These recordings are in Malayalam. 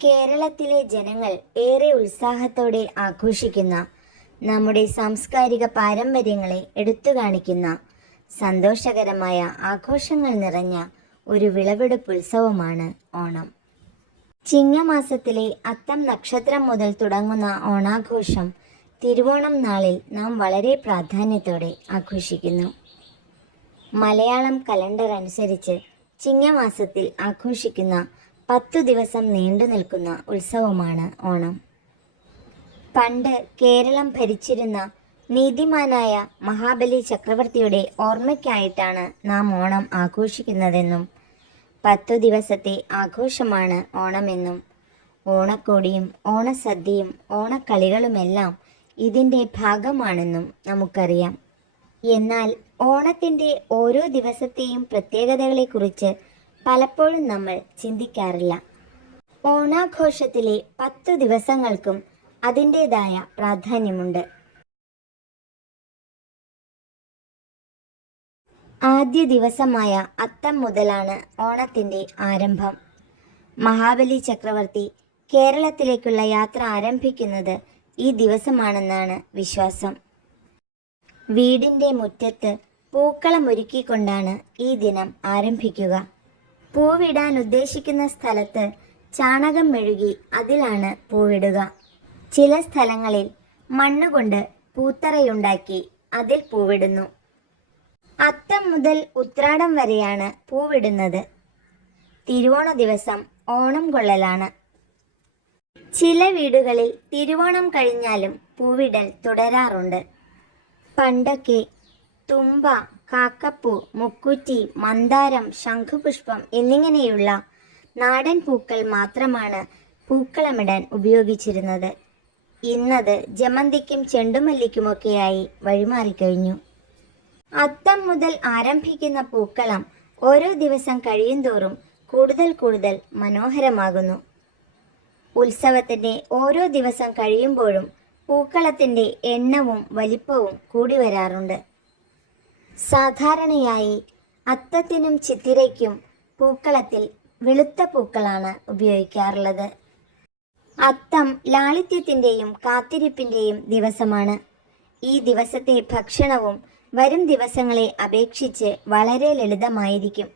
കേരളത്തിലെ ജനങ്ങൾ ഏറെ ഉത്സാഹത്തോടെ ആഘോഷിക്കുന്ന നമ്മുടെ സാംസ്കാരിക പാരമ്പര്യങ്ങളെ എടുത്തു കാണിക്കുന്ന സന്തോഷകരമായ ആഘോഷങ്ങൾ നിറഞ്ഞ ഒരു വിളവെടുപ്പ് ഉത്സവമാണ് ഓണം. ചിങ്ങമാസത്തിലെ അത്തം നക്ഷത്രം മുതൽ തുടങ്ങുന്ന ഓണാഘോഷം തിരുവോണം നാളിൽ നാം വളരെ പ്രാധാന്യത്തോടെ ആഘോഷിക്കുന്നു. മലയാളം കലണ്ടർ അനുസരിച്ച് ചിങ്ങമാസത്തിൽ ആഘോഷിക്കുന്ന പത്തു ദിവസം നീണ്ടു നിൽക്കുന്ന ഉത്സവമാണ് ഓണം. പണ്ട് കേരളം ഭരിച്ചിരുന്ന നീതിമാനായ മഹാബലി ചക്രവർത്തിയുടെ ഓർമ്മയ്ക്കായിട്ടാണ് നാം ഓണം ആഘോഷിക്കുന്നതെന്നും പത്തു ദിവസത്തെ ആഘോഷമാണ് ഓണമെന്നും ഓണക്കോടിയും ഓണസദ്യയും ഓണക്കളികളുമെല്ലാം ഇതിന്റെ ഭാഗമാണെന്നും നമുക്കറിയാം. എന്നാൽ ഓണത്തിന്റെ ഓരോ ദിവസത്തെയും പ്രത്യേകതകളെക്കുറിച്ച് പലപ്പോഴും നമ്മൾ ചിന്തിക്കാറില്ല. ഓണാഘോഷത്തിലെ പത്തു ദിവസങ്ങൾക്കും അതിന്റെതായ പ്രാധാന്യമുണ്ട്. ആദ്യ ദിവസമായ അത്തം മുതലാണ് ഓണത്തിന്റെ ആരംഭം. മഹാബലി ചക്രവർത്തി കേരളത്തിലേക്കുള്ള യാത്ര ആരംഭിക്കുന്നത് ഈ ദിവസമാണെന്നാണ് വിശ്വാസം. വീടിന്റെ മുറ്റത്ത് പൂക്കളം ഒരുക്കിക്കൊണ്ടാണ് ഈ ദിനം ആരംഭിക്കുക. പൂവിടാൻ ഉദ്ദേശിക്കുന്ന സ്ഥലത്ത് ചാണകം മെഴുകി അതിലാണ് പൂവിടുക. ചില സ്ഥലങ്ങളിൽ മണ്ണുകൊണ്ട് പൂത്തറയുണ്ടാക്കി അതിൽ പൂവിടുന്നു. അത്തം മുതൽ ഉത്രാടം വരെയാണ് പൂവിടുന്നത്. തിരുവോണ ദിവസം ഓണം കൊള്ളലാണ്. ചില വീടുകളിൽ തിരുവോണം കഴിഞ്ഞാലും പൂവിടൽ തുടരാറുണ്ട്. പണ്ടൊക്കെ തുമ്പ കാക്കപ്പൂ മുക്കുറ്റി മന്ദാരം ശംഖുപുഷ്പം എന്നിങ്ങനെയുള്ള നാടൻ പൂക്കൾ മാത്രമാണ് പൂക്കളമിടാൻ ഉപയോഗിച്ചിരുന്നത്. ഇന്നത് ജമന്തിക്കും ചെണ്ടുമല്ലിക്കുമൊക്കെയായി വഴിമാറിക്കഴിഞ്ഞു. അത്തം മുതൽ ആരംഭിക്കുന്ന പൂക്കളം ഓരോ ദിവസം കഴിയുന്തോറും കൂടുതൽ കൂടുതൽ മനോഹരമാകുന്നു. ഉത്സവത്തിന്റെ ഓരോ ദിവസം കഴിയുമ്പോഴും പൂക്കളത്തിന്റെ എണ്ണവും വലിപ്പവും കൂടി വരാറുണ്ട്. സാധാരണയായി അത്തത്തിനും ചിത്തിരയ്ക്കും പൂക്കളത്തിൽ വെളുത്ത പൂക്കളാണ് ഉപയോഗിക്കാറുള്ളത്. അത്തം ലാളിത്യത്തിന്റെയും കാത്തിരിപ്പിന്റെയും ദിവസമാണ്. ഈ ദിവസത്തെ ഭക്ഷണവും വരും ദിവസങ്ങളെ അപേക്ഷിച്ച് വളരെ ലളിതമായിരിക്കും.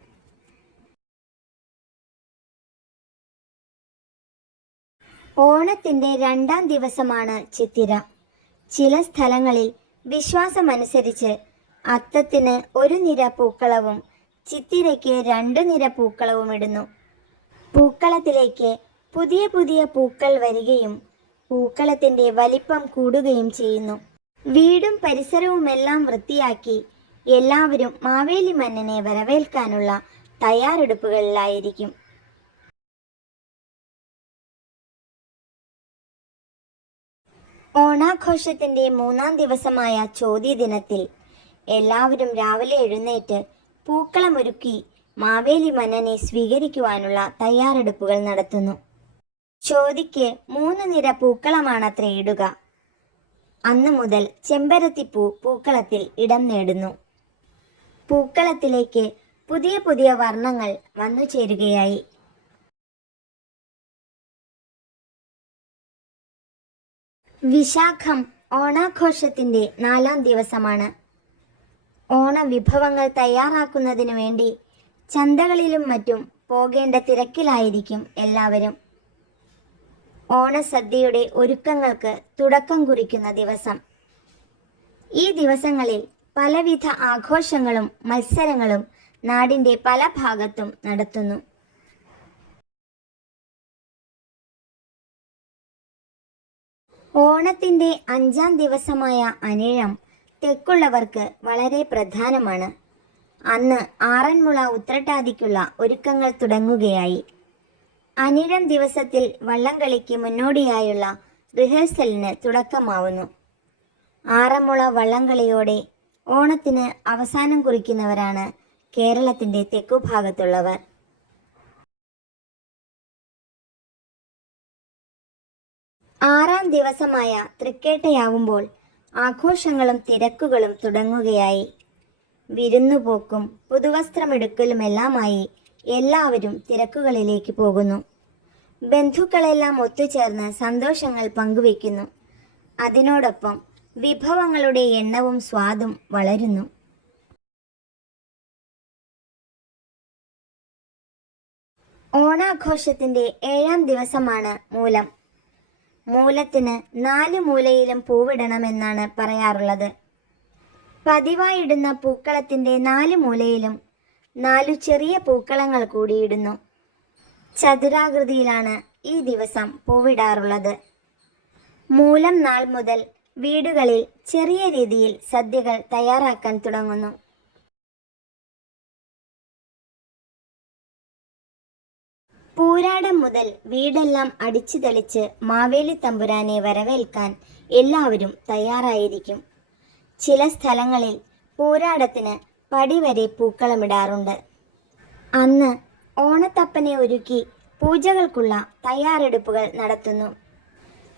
ഓണത്തിന്റെ രണ്ടാം ദിവസമാണ് ചിത്തിര. ചില സ്ഥലങ്ങളിൽ വിശ്വാസമനുസരിച്ച് അത്തത്തിന് ഒരു നിര പൂക്കളവും ചിത്തിരയ്ക്ക് രണ്ട് നിര പൂക്കളവും ഇടുന്നു. പൂക്കളത്തിലേക്ക് പുതിയ പുതിയ പൂക്കൾ വരികയും പൂക്കളത്തിന്റെ വലിപ്പം കൂടുകയും ചെയ്യുന്നു. വീടും പരിസരവുമെല്ലാം വൃത്തിയാക്കി എല്ലാവരും മാവേലി മന്നനെ വരവേൽക്കാനുള്ള തയ്യാറെടുപ്പുകളിലായിരിക്കും. ഓണാഘോഷത്തിന്റെ മൂന്നാം ദിവസമായ ചോദ്യ ദിനത്തിൽ എല്ലാവരും രാവിലെ എഴുന്നേറ്റ് പൂക്കളമൊരുക്കി മാവേലി മന്നനെ സ്വീകരിക്കുവാനുള്ള തയ്യാറെടുപ്പുകൾ നടത്തുന്നു. ചോതിക്ക് മൂന്ന് നിര പൂക്കളമാണത്രേ ഇടുക. അന്നു മുതൽ ചെമ്പരത്തിപ്പൂ പൂക്കളത്തിൽ ഇടം നേടുന്നു. പൂക്കളത്തിലേക്ക് പുതിയ പുതിയ വർണങ്ങൾ വന്നു ചേരുകയായി. വിശാഖം ഓണാഘോഷത്തിന്റെ നാലാം ദിവസമാണ്. ഓണവിഭവങ്ങൾ തയ്യാറാക്കുന്നതിനു വേണ്ടി ചന്തകളിലും മറ്റും പോകേണ്ട തിരക്കിലായിരിക്കും എല്ലാവരും. ഓണസദ്യയുടെ ഒരുക്കങ്ങൾക്ക് തുടക്കം കുറിക്കുന്ന ദിവസം. ഈ ദിവസങ്ങളിൽ പലവിധ ആഘോഷങ്ങളും മത്സരങ്ങളും നാടിന്റെ പല ഭാഗത്തും നടത്തുന്നു. ഓണത്തിന്റെ അഞ്ചാം ദിവസമായ അനിഴം തെക്കുള്ളവർക്ക് വളരെ പ്രധാനമാണ്. അന്ന് ആറന്മുള ഉത്രട്ടാതിക്കുള്ള ഒരുക്കങ്ങൾ തുടങ്ങുകയായി. അനിഴം ദിവസത്തിൽ വള്ളംകളിക്ക് മുന്നോടിയായുള്ള റിഹേഴ്സലിന് തുടക്കമാവുന്നു. ആറന്മുള വള്ളംകളിയോടെ ഓണത്തിന് അവസാനം കുറിക്കുന്നവരാണ് കേരളത്തിന്റെ തെക്കുഭാഗത്തുള്ളവർ. ആറാം ദിവസമായ തൃക്കേട്ടയാവുമ്പോൾ ആഘോഷങ്ങളും തിരക്കുകളും തുടങ്ങുകയായി. വിരുന്നുപോക്കും പുതുവസ്ത്രമെടുക്കലുമെല്ലാമായി എല്ലാവരും തിരക്കുകളിലേക്ക് പോകുന്നു. ബന്ധുക്കളെല്ലാം ഒത്തുചേർന്ന് സന്തോഷങ്ങൾ പങ്കുവയ്ക്കുന്നു. അതിനോടൊപ്പം വിഭവങ്ങളുടെ എണ്ണവും സ്വാദും വളരുന്നു. ഓണാഘോഷത്തിന്റെ ഏഴാം ദിവസമാണ് മൂലം മൂലത്തിന് നാല് മൂലയിലും പൂവിടണമെന്നാണ് പറയാറുള്ളത്. പതിവായിടുന്ന പൂക്കളത്തിന്റെ നാല് മൂലയിലും നാലു ചെറിയ പൂക്കളങ്ങൾ കൂടിയിടുന്നു. ചതുരാകൃതിയിലാണ് ഈ ദിവസം പൂവിടാറുള്ളത്. മൂലം നാൾ മുതൽ വീടുകളിൽ ചെറിയ രീതിയിൽ സദ്യകൾ തയ്യാറാക്കാൻ തുടങ്ങുന്നു. പൂരാടം മുതൽ വീടെല്ലാം അടിച്ചു തെളിച്ച് മാവേലി തമ്പുരാനെ വരവേൽക്കാൻ എല്ലാവരും തയ്യാറായിരിക്കും. ചില സ്ഥലങ്ങളിൽ പൂരാടത്തിന് പടിവരെ പൂക്കളമിടാറുണ്ട്. അന്ന് ഓണത്തപ്പനെ ഒരുക്കി പൂജകൾക്കുള്ള തയ്യാറെടുപ്പുകൾ നടത്തുന്നു.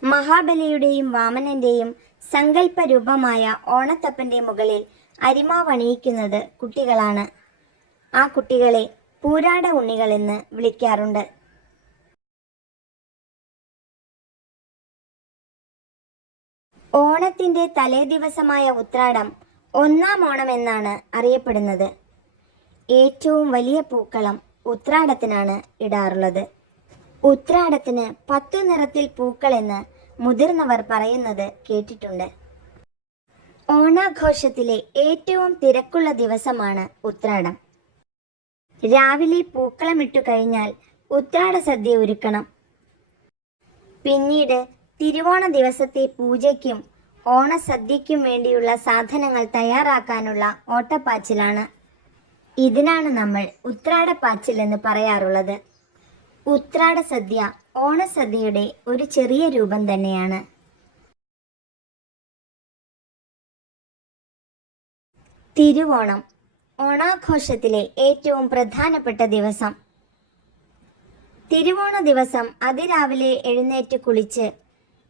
മഹാബലിയുടെയും വാമനന്റെയും സങ്കല്പ രൂപമായ ഓണത്തപ്പന്റെ മുകളിൽ അരിമാവണിയിക്കുന്നത് കുട്ടികളാണ്. ആ കുട്ടികളെ പൂരാട ഉണ്ണികൾ എന്ന് വിളിക്കാറുണ്ട്. ഓണത്തിന്റെ തലേദിവസമായ ഉത്രാടം ഒന്നാം ഓണം എന്നാണ് അറിയപ്പെടുന്നത്. ഏറ്റവും വലിയ പൂക്കളം ഉത്രാടത്തിനാണ് ഇടാറുള്ളത്. ഉത്രാടത്തിന് പത്തു നിറത്തിൽ പൂക്കളെന്ന് മുതിർന്നവർ പറയുന്നത് കേട്ടിട്ടുണ്ട്. ഓണാഘോഷത്തിലെ ഏറ്റവും തിരക്കുള്ള ദിവസമാണ് ഉത്രാടം. രാവിലെ പൂക്കളമിട്ടു കഴിഞ്ഞാൽ ഉത്രാട സദ്യ ഒരുക്കണം. പിന്നീട് തിരുവോണ ദിവസത്തെ പൂജയ്ക്കും ഓണസദ്യയ്ക്കും വേണ്ടിയുള്ള സാധനങ്ങൾ തയ്യാറാക്കാനുള്ള ഓട്ടപ്പാച്ചിലാണ്. ഇതിനാണ് നമ്മൾ ഉത്രാടപ്പാച്ചിൽ എന്ന് പറയാറുള്ളത്. ഉത്രാട സദ്യ ഓണസദ്യയുടെ ഒരു ചെറിയ രൂപം തന്നെയാണ്. തിരുവോണം ഓണാഘോഷത്തിലെ ഏറ്റവും പ്രധാനപ്പെട്ട ദിവസം. തിരുവോണ ദിവസം അതിരാവിലെ എഴുന്നേറ്റ് കുളിച്ച്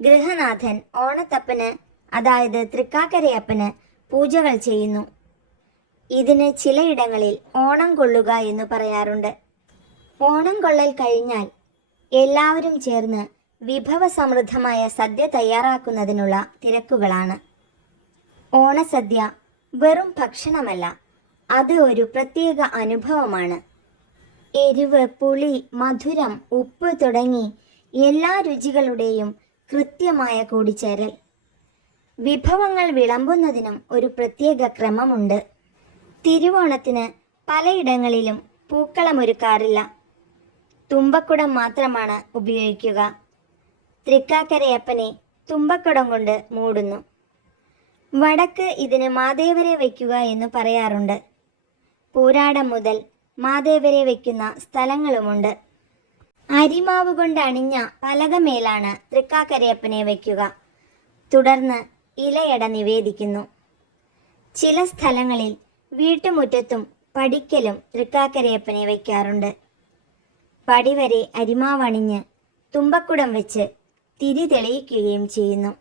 ഗൃഹനാഥൻ ഓണത്തപ്പന് അതായത് തൃക്കാക്കരയപ്പന് പൂജകൾ ചെയ്യുന്നു. ഇതിന് ചിലയിടങ്ങളിൽ ഓണം കൊള്ളുക എന്ന് പറയാറുണ്ട്. ഓണം കൊള്ളൽ കഴിഞ്ഞാൽ എല്ലാവരും ചേർന്ന് വിഭവസമൃദ്ധമായ സദ്യ തയ്യാറാക്കുന്നതിനുള്ള തിരക്കുകളാണ്. ഓണസദ്യ വെറും ഭക്ഷണമല്ല അത് ഒരു പ്രത്യേക അനുഭവമാണ്. എരിവ് പുളി മധുരം ഉപ്പ് തുടങ്ങി എല്ലാ രുചികളുടെയും കൃത്യമായ കൂടിച്ചേരൽ. വിഭവങ്ങൾ വിളമ്പുന്നതിനും ഒരു പ്രത്യേക ക്രമമുണ്ട്. തിരുവോണത്തിന് പലയിടങ്ങളിലും പൂക്കളമൊരുക്കാറില്ല തുമ്പക്കുടം മാത്രമാണ് ഉപയോഗിക്കുക. തൃക്കാക്കരയപ്പനെ തുമ്പക്കുടം കൊണ്ട് മൂടുന്നു. വടക്ക് ഇതിന് മാതേവരെ വയ്ക്കുക എന്ന് പറയാറുണ്ട്. പൂരാടം മുതൽ മാതേവരെ വയ്ക്കുന്ന സ്ഥലങ്ങളുമുണ്ട്. അരിമാവ് കൊണ്ട് അണിഞ്ഞ പലകമേലാണ് തൃക്കാക്കരയപ്പനെ വയ്ക്കുക തുടർന്ന് ഇലയട നിവേദിക്കുന്നു. ചില സ്ഥലങ്ങളിൽ വീട്ടുമുറ്റത്തും പടിക്കലും തൃക്കാക്കരയപ്പനെ വയ്ക്കാറുണ്ട് പടിവരെ അരിമാവണിഞ്ഞ് തുമ്പക്കുടം വെച്ച് തിരി തെളിയിക്കുകയും ചെയ്യുന്നു.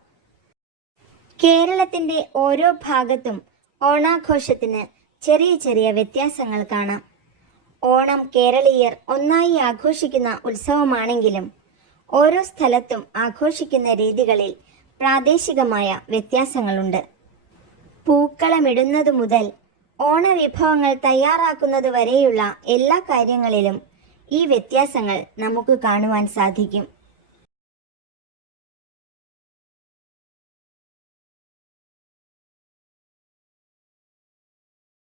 കേരളത്തിന്റെ ഓരോ ഭാഗത്തും ഓണാഘോഷത്തിന് ചെറിയ ചെറിയ വ്യത്യാസങ്ങൾ കാണാം. ഓണം കേരളീയർ ഒന്നായി ആഘോഷിക്കുന്ന ഉത്സവമാണെങ്കിലും ഓരോ സ്ഥലത്തും ആഘോഷിക്കുന്ന രീതികളിൽ പ്രാദേശികമായ വ്യത്യാസങ്ങളുണ്ട്. പൂക്കളമിടുന്നതു മുതൽ ഓണവിഭവങ്ങൾ തയ്യാറാക്കുന്നത് വരെയുള്ള എല്ലാ കാര്യങ്ങളിലും ഈ വ്യത്യാസങ്ങൾ നമുക്ക് കാണുവാൻ സാധിക്കും.